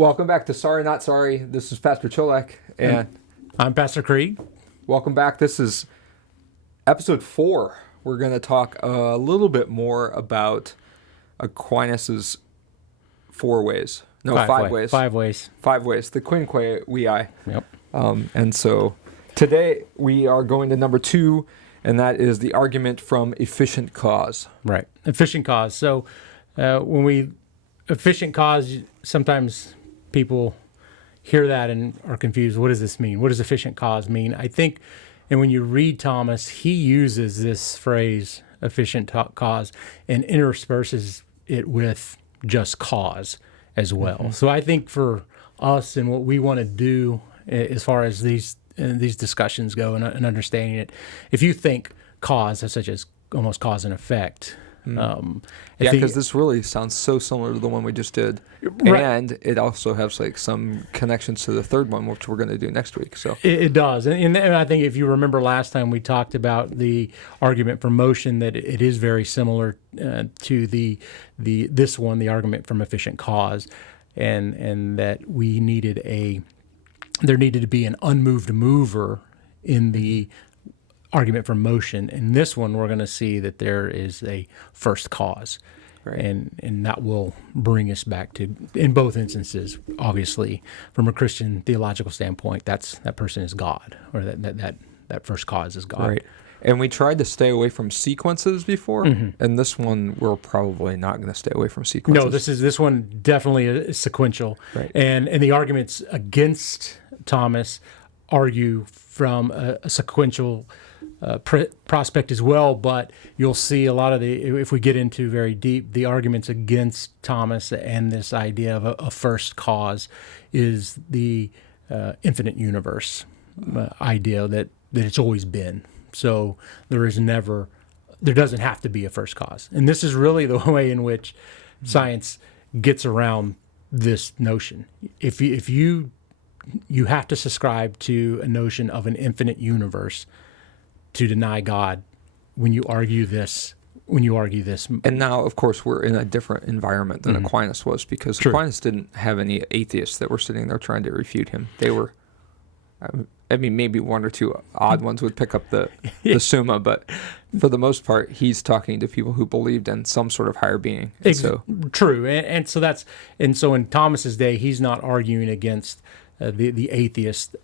Welcome back to Sorry Not Sorry. This is Pastor Cholak, and I'm Pastor Creed. welcome back. This is episode 4. We're going to talk a little bit more about Aquinas's 4 ways. No, 5 ways. 5 ways. 5 ways. The quinque vii. Yep. And so today we are going to number 2, and that is the argument from efficient cause. Right. Efficient cause. So efficient cause, sometimes people hear that and are confused. What does this mean? What does efficient cause mean? I think, and when you read Thomas, he uses this phrase, efficient cause, and intersperses it with just cause as well. Mm-hmm. So I think for us and what we want to do as far as these discussions go and understanding it, if you think cause, such as almost cause and effect, because this really sounds so similar to the one we just did, right. And it also has like some connections to the third one, which we're going to do next week. So it does, and I think if you remember last time we talked about the argument from motion, that it is very similar to this one, the argument from efficient cause, and that there needed to be an unmoved mover in the argument from motion. In this one, we're going to see that there is a first cause, right. and that will bring us back to, in both instances, obviously, from a Christian theological standpoint, that person is God, or that first cause is God. Right. And we tried to stay away from sequences before, and this one we're probably not going to stay away from sequences. No, this one definitely is sequential, right. and the arguments against Thomas argue from a sequential prospect as well, but you'll see a lot of if we get into very deep, the arguments against Thomas and this idea of a first cause is the infinite universe idea that it's always been. So there doesn't have to be a first cause. And this is really the way in which science gets around this notion. If you have to subscribe to a notion of an infinite universe to deny God when you argue this. And now, of course, we're in a different environment than Aquinas was, because True. Aquinas didn't have any atheists that were sitting there trying to refute him. They were, maybe one or two odd ones would pick up the Summa, but for the most part, he's talking to people who believed in some sort of higher being. True, and so in Thomas's day, he's not arguing against the atheist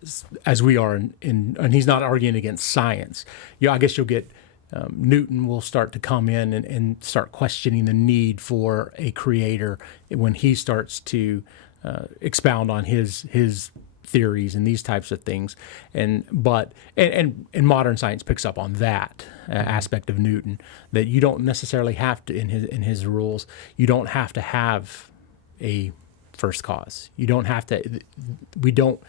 as we are, and he's not arguing against science. I guess you'll get Newton will start to come in and start questioning the need for a creator when he starts to expound on his theories and these types of things. And modern science picks up on that aspect of Newton, that you don't necessarily have to, in his rules, you don't have to have a first cause. You don't have to. We don't.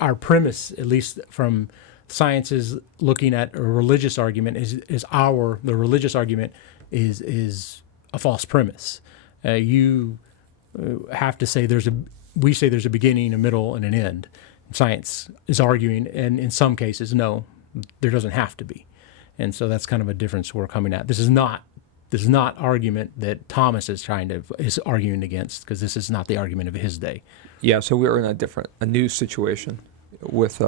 Our premise, at least from science's looking at a religious argument, the religious argument is a false premise. You have to say we say there's a beginning, a middle, and an end. Science is arguing, and in some cases, no, there doesn't have to be. And so that's kind of a difference we're coming at. This is not argument that Thomas is arguing against, because this is not the argument of his day. Yeah, so we're in a new situation with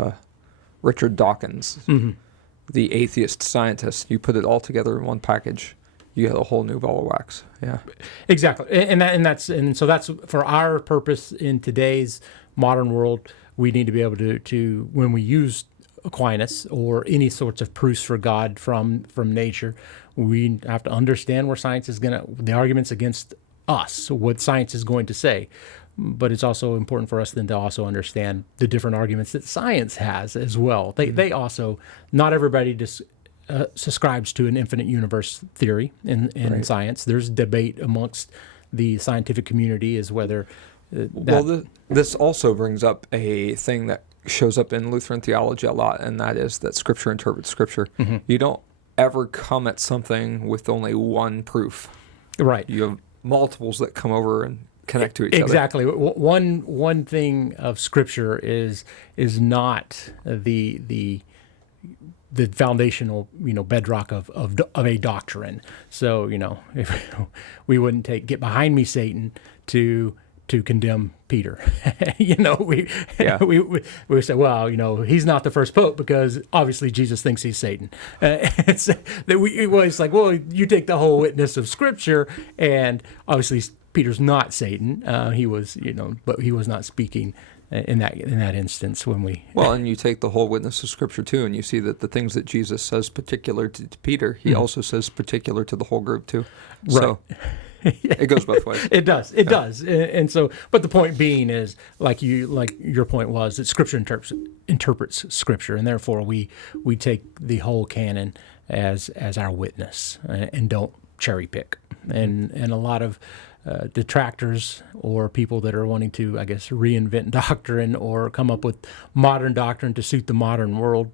Richard Dawkins, the atheist scientist. You put it all together in one package, you get a whole new ball of wax. Yeah, exactly. And so that's for our purpose in today's modern world. We need to be able to when we use Aquinas or any sorts of proofs for God from nature, we have to understand where science is the arguments against us, what science is going to say. But it's also important for us then to also understand the different arguments that science has as well. They also, not everybody subscribes to an infinite universe theory in right. science. There's debate amongst the scientific community as whether this also brings up a thing that shows up in Lutheran theology a lot, and that is that Scripture interprets Scripture. You don't ever come at something with only one proof. Right. You have multiples that come over and connect to each other. Exactly. One thing of Scripture is not the foundational bedrock of a doctrine. So if we wouldn't get behind me, Satan, to to condemn Peter. We, Yeah. we say, well, he's not the first pope because obviously Jesus thinks he's Satan. It's like, well, you take the whole witness of Scripture, and obviously Peter's not Satan. He was, but he was not speaking in that instance when we. Well, and you take the whole witness of Scripture too, and you see that the things that Jesus says particular to Peter, he also says particular to the whole group too. Right. So it goes both ways. It does. It does. And so, but the point being is, like your point was, that Scripture interprets Scripture, and therefore we take the whole canon as our witness and don't cherry pick. And a lot of detractors or people that are wanting to, I guess, reinvent doctrine or come up with modern doctrine to suit the modern world,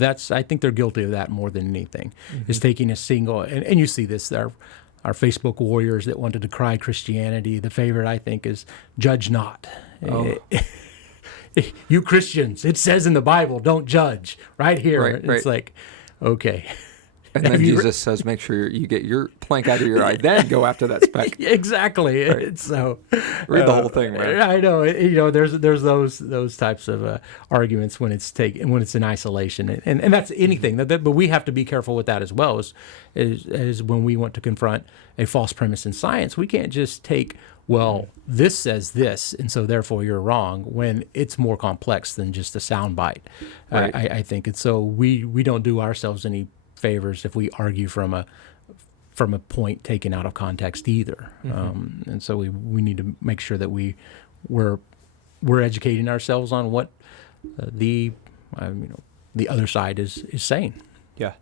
I think they're guilty of that more than anything, is taking a single, and you see this, our Facebook warriors that want to decry Christianity. The favorite, I think, is judge not. Oh. You Christians, it says in the Bible, don't judge. Right here. Right. It's like, okay. And then Jesus says, make sure you get your plank out of your eye, then go after that speck. Exactly. Right. So read the whole thing, man. I know. There's those types of arguments when it's in isolation, and that's anything. But we have to be careful with that as well. As when we want to confront a false premise in science, we can't just take, well, this says this, and so therefore you're wrong, when it's more complex than just a soundbite. Right. I think, and so we don't do ourselves any favors if we argue from a point taken out of context either. And so we need to make sure that we're educating ourselves on what the other side is saying. Yeah.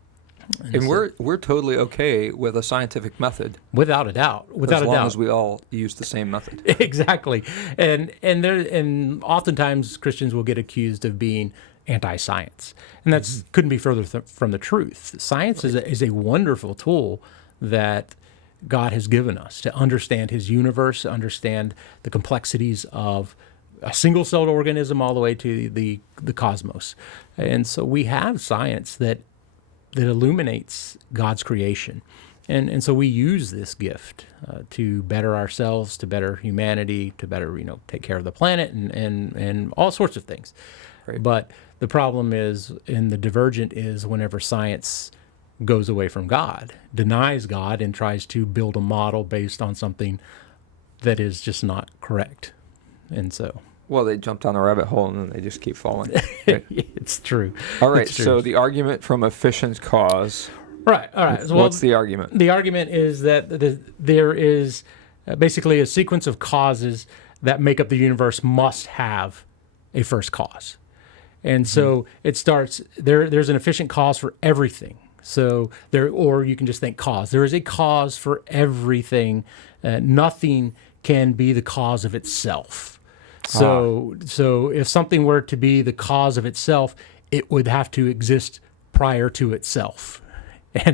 And so, we're totally okay with a scientific method, without a doubt. As long as we all use the same method. Exactly. And oftentimes Christians will get accused of being anti-science, and that's couldn't be further from the truth. Science is a wonderful tool that God has given us to understand His universe, understand the complexities of a single-celled organism all the way to the cosmos. And so we have science that illuminates God's creation. And so we use this gift to better ourselves, to better humanity, to better, take care of the planet and all sorts of things. Right. But the problem is, and the divergent is, whenever science goes away from God, denies God, and tries to build a model based on something that is just not correct. And so... Well, they jump down a rabbit hole and then they just keep falling. Right? It's true. All right, It's true. so the argument from efficient cause. Right, all right. So, what's the argument? The argument is that there is basically a sequence of causes that make up the universe must have a first cause. And so it starts, there's an efficient cause for everything. So or you can just think cause. There is a cause for everything. Nothing can be the cause of itself. So if something were to be the cause of itself, it would have to exist prior to itself.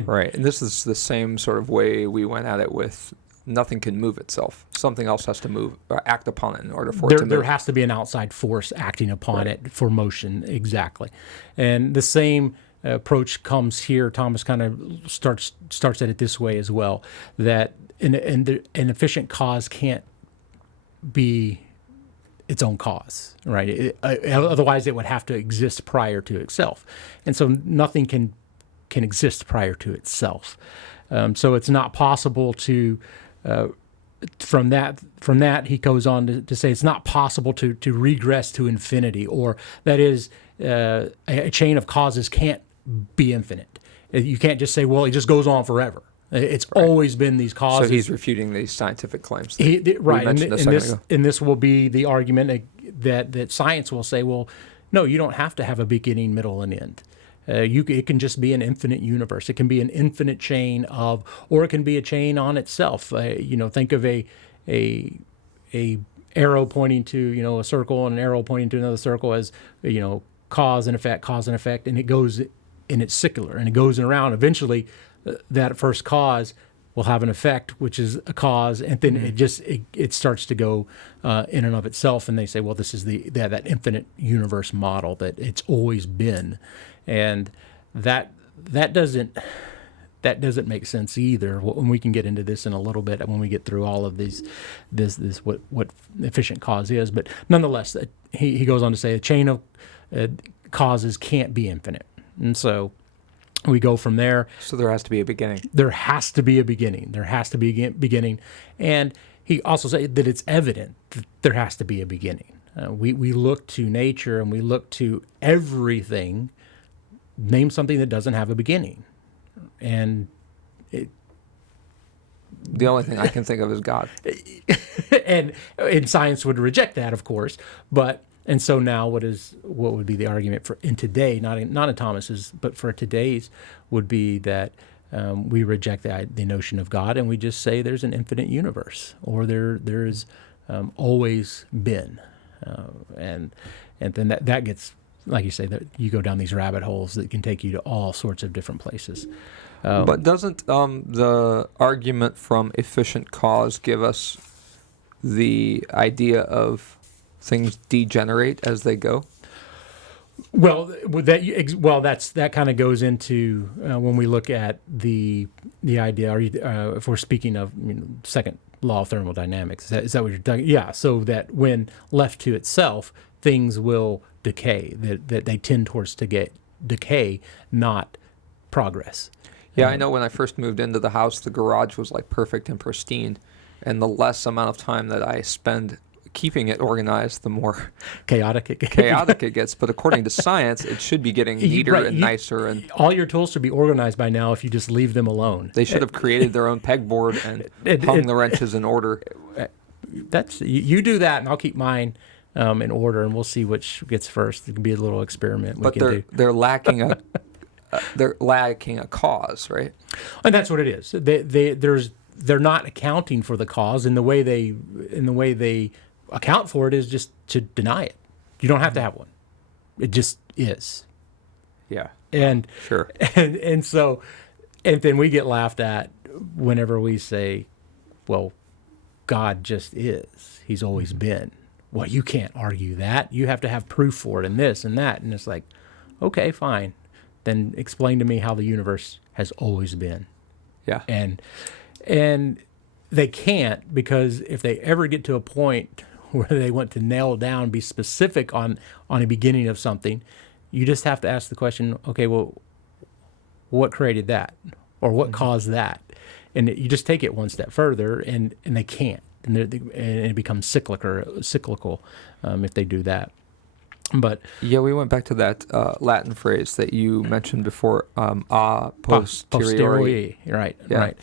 Right. And this is the same sort of way we went at it with nothing can move itself. Something else has to move or act upon it in order for it to move. There has to be an outside force acting upon it for motion, exactly. And the same approach comes here. Thomas kind of starts at it this way as well, that an efficient cause can't be its own cause, right? Otherwise, it would have to exist prior to itself. And so nothing can exist prior to itself. So it's not possible to... From that, he goes on to say it's not possible to regress to infinity, or that is, a chain of causes can't be infinite. You can't just say, well, it just goes on forever. It's always been these causes. So he's refuting these scientific claims. Right, and this will be the argument that science will say, well, no, you don't have to have a beginning, middle, and end. It can just be an infinite universe. It can be an infinite chain or it can be a chain on itself. Think of a arrow pointing to a circle and an arrow pointing to another circle as cause and effect, and it goes and it's secular and it goes around. Eventually, that first cause will have an effect, which is a cause, and then it starts to go in and of itself. And they say, well, this is that infinite universe model that it's always been. And that doesn't that doesn't make sense either. And we can get into this in a little bit when we get through all of these, this what efficient cause is. But nonetheless, he goes on to say a chain of causes can't be infinite, and so we go from there. So there has to be a beginning. There has to be a beginning. There has to be a beginning, and he also said that it's evident that there has to be a beginning. We look to nature and we look to everything. Name something that doesn't have a beginning. And the only thing I can think of is God. and science would reject that, of course. And so now what would be the argument for in today, not in Thomas's, but for today's would be that we reject the notion of God and we just say there's an infinite universe, or there's always been. And then that gets, like you say, that you go down these rabbit holes that can take you to all sorts of different places. But doesn't the argument from efficient cause give us the idea of things degenerate as they go? Well, that kind of goes into when we look at the idea, or if we're speaking of second law of thermodynamics. Is that what you're talking? Yeah. So that when left to itself, things will decay. That they tend towards decay, not progress. Yeah, I know when I first moved into the house, the garage was like perfect and pristine, and the less amount of time that I spend keeping it organized, the more chaotic it gets. But according to science, it should be getting neater and nicer. And all your tools should be organized by now if you just leave them alone. They should have created their own pegboard and hung the wrenches in order. That's you do that, and I'll keep mine in order, and we'll see which gets first. It can be a little experiment. But they're lacking a they're lacking a cause, right? And that's what it is. They're not accounting for the cause, and the way they account for it is just to deny it. You don't have to have one. It just is. Yeah. And sure. And so then we get laughed at whenever we say, well, God just is. He's always been. Well, you can't argue that. You have to have proof for it and this and that. And it's like, okay, fine. Then explain to me how the universe has always been. Yeah. And they can't, because if they ever get to a point where they want to nail down, be specific on a beginning of something, you just have to ask the question, okay, well, what created that? Or what caused that? And you just take it one step further, and they can't. And it becomes cyclical if they do that. But yeah, we went back to that Latin phrase that you mentioned before, a posteriori. Right, yeah. Right.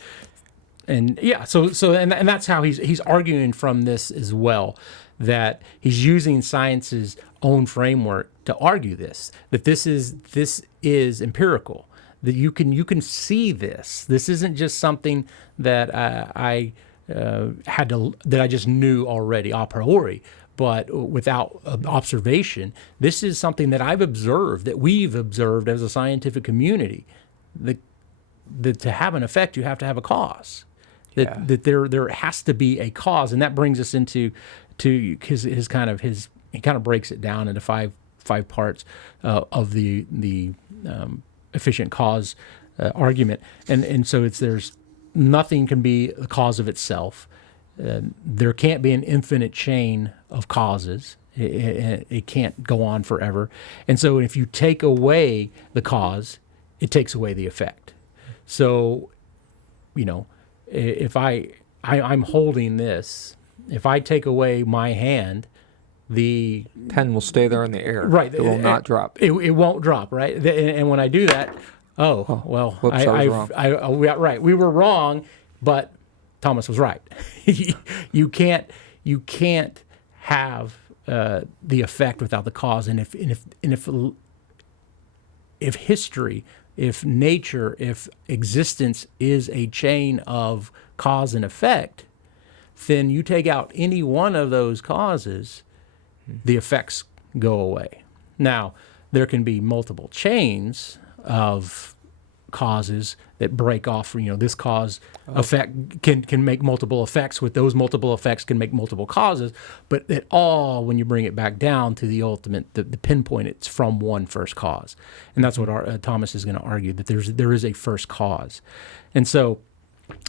And yeah, so that's how he's arguing from this as well, that he's using science's own framework to argue this, that this is empirical, that you can see this. This isn't just something that I just knew already a priori, but without observation. This is something that I've observed, that we've observed as a scientific community, that to have an effect, you have to have a cause. That there has to be a cause, and that brings us into he kind of breaks it down into five parts of the efficient cause argument, and so there's nothing can be the cause of itself. There can't be an infinite chain of causes. It can't go on forever, and so if you take away the cause, it takes away the effect. So, if I'm holding this, if I take away my hand, the pen will stay there in the air. Right. It will not drop. It won't drop, right? And when I do that, well, whoops, I was wrong. Right. We were wrong, but Thomas was right. You can't have the effect without the cause. And if history, if nature, if existence is a chain of cause and effect, then you take out any one of those causes, the effects go away. Now, there can be multiple chains of causes that break off. This cause effect can make multiple effects. With those multiple effects can make multiple causes. But it all, when you bring it back down to the ultimate, the pinpoint, it's from one first cause, and that's what Thomas is going to argue, that there is a first cause, and so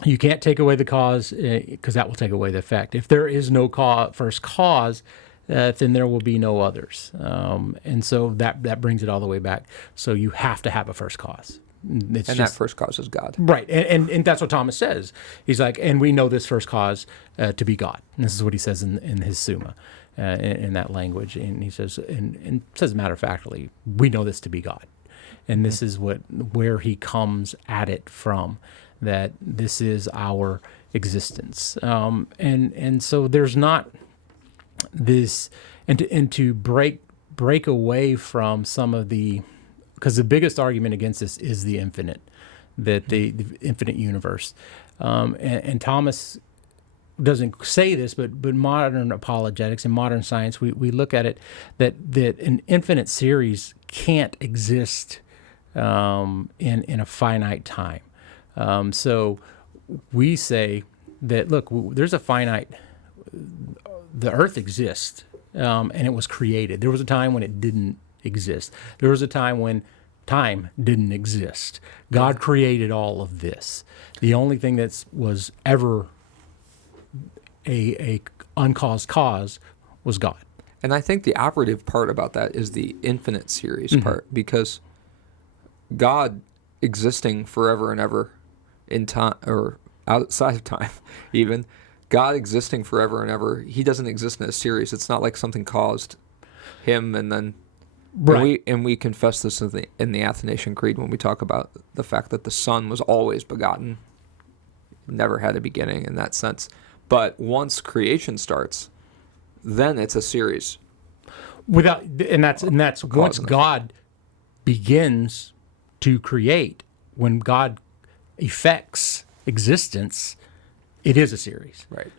you can't take away the cause because that will take away the effect. If there is no first cause, then there will be no others. And so that brings it all the way back. So you have to have a first cause. That first cause is God. Right. And that's what Thomas says. He's like, and we know this first cause to be God. And this is what he says in his Summa, in that language. And he says, and says matter of factly, we know this to be God. And this is where he comes at it from, that this is our existence. And so there's not this, and to break away from some of the, because the biggest argument against this is the infinite, that the infinite universe. And Thomas doesn't say this, but modern apologetics and modern science, we look at it that an infinite series can't exist in a finite time. So we say that, look, there's a finite, the earth exists, and it was created. There was a time when it didn't exist. There was a time when time didn't exist. God created all of this. The only thing that was ever a uncaused cause was God. And I think the operative part about that is the infinite series part, because God existing forever and ever in time, or outside of time even, God existing forever and ever, he doesn't exist in a series. It's not like something caused him and then... Right. And we confess this in the Athanasian Creed when we talk about the fact that the Son was always begotten, never had a beginning in that sense. But once creation starts, then it's a series. That's once God begins to create, when God effects existence, it is a series. Right.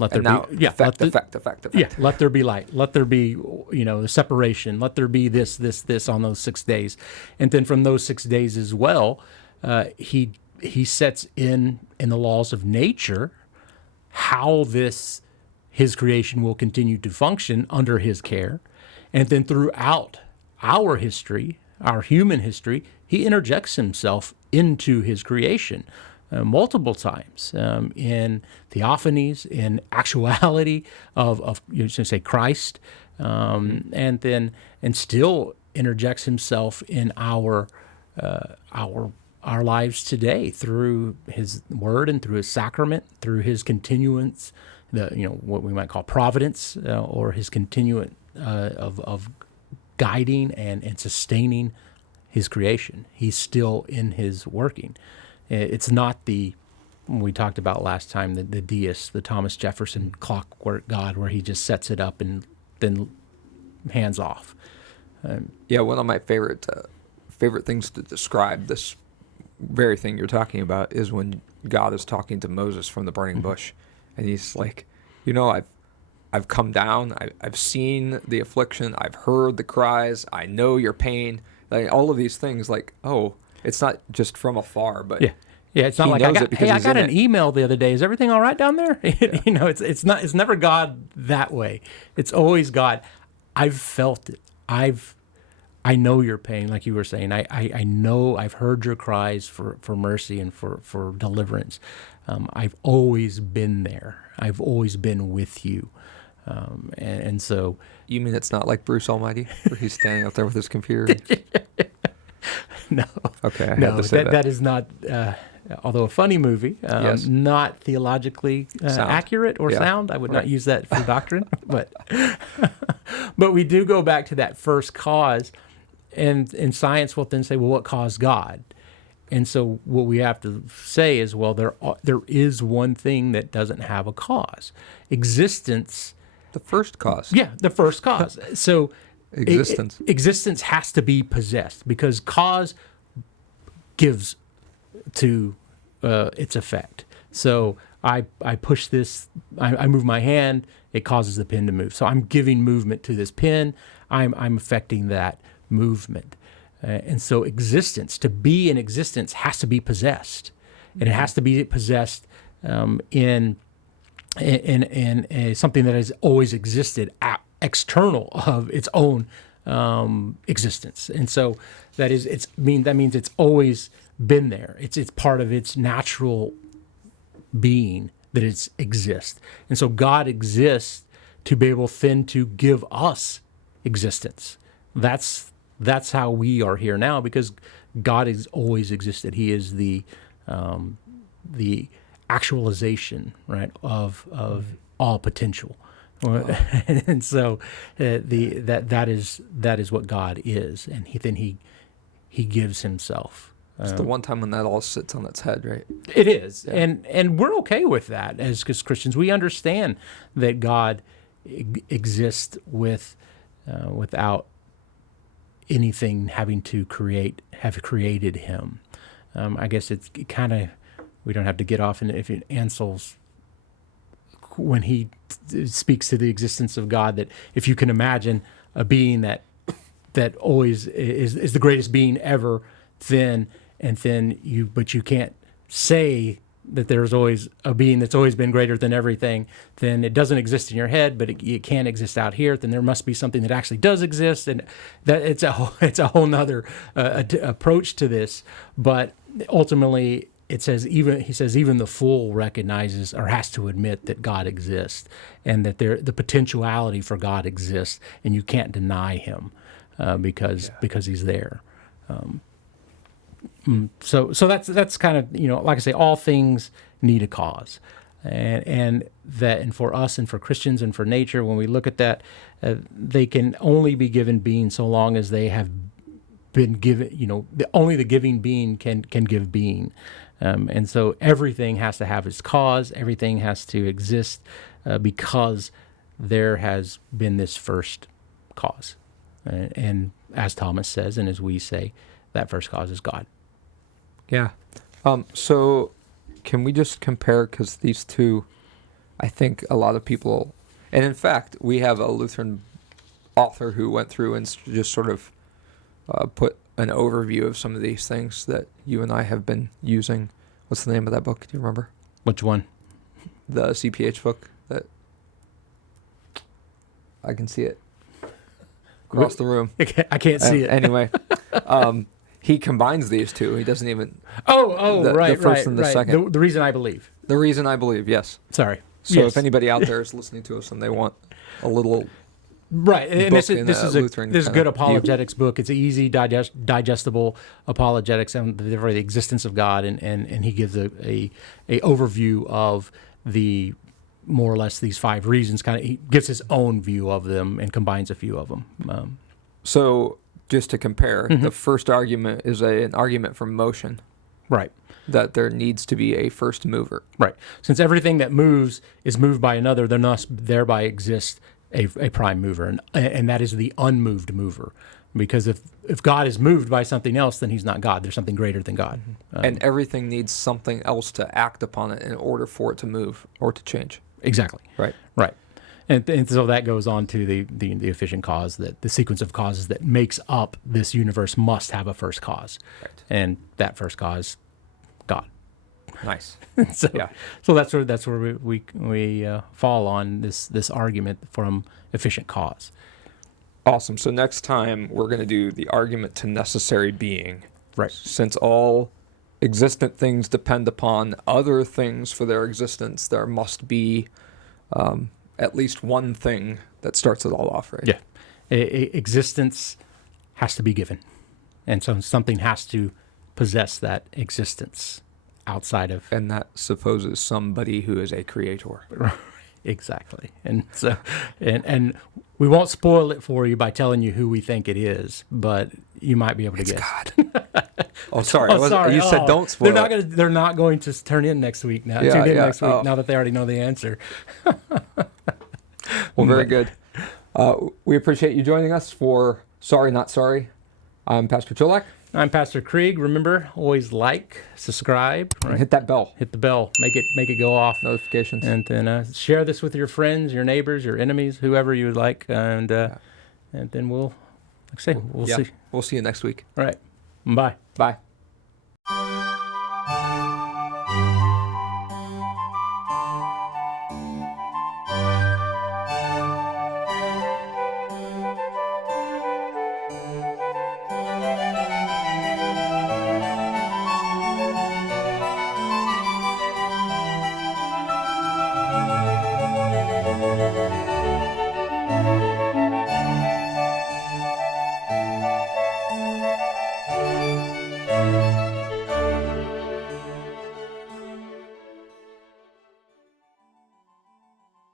Let there be effect. Yeah, let there be light. Let there be, the separation. Let there be this on those 6 days, and then from those 6 days as well, he sets in the laws of nature how his creation will continue to function under his care, and then throughout our history, our human history, he interjects himself into his creation. Multiple times in theophanies, in actuality of say Christ, and still interjects himself in our lives today through his word and through his sacrament, through his continuance, what we might call providence, or his continuance of guiding and sustaining his creation. He's still in his working. It's not we talked about last time, the deist, the Thomas Jefferson clockwork God, where he just sets it up and then hands off. One of my favorite things to describe this very thing you're talking about is when God is talking to Moses from the burning bush, and he's like, I've come down, I've seen the affliction, I've heard the cries, I know your pain, like all of these things, like, oh. It's not just from afar, but yeah. It's not like I got an email the other day. Is everything all right down there? Yeah. It's not. It's never God that way. It's always God. I've felt it. I know your pain, like you were saying. I know. I've heard your cries for mercy and for deliverance. I've always been there. I've always been with you, and so. You mean it's not like Bruce Almighty, where he's standing out there with his computer? No. Okay, I had to say that. That is not, although a funny movie, yes. Not theologically accurate or sound. I would not use that for doctrine, but we do go back to that first cause, and science will then say, well, what caused God? And so what we have to say is, well, there is one thing that doesn't have a cause. Existence. The first cause. Yeah, the first cause. So. Existence. Existence has to be possessed, because cause gives to its effect. So I push this, I move my hand, it causes the pen to move. So I'm giving movement to this pen, I'm affecting that movement. And so to be in existence has to be possessed. And it has to be possessed in something that has always existed external of its own existence. And so that means it's always been there. It's part of its natural being that it exists. And so God exists to be able then to give us existence. That's how we are here now, because God has always existed. He is the actualization, right, of all potential. And so that is what God is, and he gives himself. It's the one time when that all sits on its head, right? It is, yeah. And we're okay with that as Christians. We understand that God exists without anything having to have created him. I guess it's kind of, we don't have to get off in if Anselm's, when he speaks to the existence of God, that if you can imagine a being that always is the greatest being ever, but you can't say that there's always a being that's always been greater than everything, then it doesn't exist in your head, but it can't exist out here. Then there must be something that actually does exist, and that it's a whole nother approach to this. But ultimately, he says even the fool recognizes or has to admit that God exists, and that the potentiality for God exists, and you can't deny him because he's there. So that's kind of, like I say, all things need a cause, and for us and for Christians and for nature, when we look at that, they can only be given being so long as they have been given. Only the giving being can give being, and so everything has to have its cause. Everything has to exist because there has been this first cause, and as Thomas says, and as we say, that first cause is God. Yeah. So can we just compare, because these two, I think a lot of people, and in fact, we have a Lutheran author who went through and just sort of put an overview of some of these things that you and I have been using. What's the name of that book? Do you remember? Which one? The CPH book that I can see it across the room. I can't see it. Anyway. He combines these two. He doesn't even. Right. The first and the second. The reason I believe. The reason I believe, yes. Sorry. So yes. If anybody out there is listening to us and they want a little. Right, and this is a good apologetics view. book. It's easy, digestible apologetics on the existence of God, and he gives a overview of the more or less these 5 reasons. He gives his own view of them and combines a few of them. So. Just to compare, the first argument is an argument from motion. Right. That there needs to be a first mover. Right. Since everything that moves is moved by another, there must thereby exist a prime mover, and that is the unmoved mover. Because if God is moved by something else, then he's not God. There's something greater than God. And everything needs something else to act upon it in order for it to move or to change. Exactly. Right. Right. And so that goes on to the efficient cause, that the sequence of causes that makes up this universe must have a first cause. Right. And that first cause, God. Nice. So that's where we fall on this argument from efficient cause. Awesome. So next time we're going to do the argument to necessary being. Right. Since all existent things depend upon other things for their existence, there must be at least one thing that starts it all off, right? Yeah. Existence has to be given. And so something has to possess that existence outside of... And that supposes somebody who is a creator. Exactly. And so, and we won't spoil it for you by telling you who we think it is, but you might be able to guess. God. Oh, sorry. Sorry. You said don't spoil it. They're not going to turn in next week now. Tune in next week now that they already know the answer. Well, very good. We appreciate you joining us for Sorry Not Sorry. I'm Pastor Cholak. I'm Pastor Krieg. Remember, always like, subscribe, right? And hit that bell. Hit the bell. Make it go off. Notifications. And then share this with your friends, your neighbors, your enemies, whoever you would like, and then we'll Like I say, we'll Yeah. see. We'll see you next week. All right. Bye. Bye.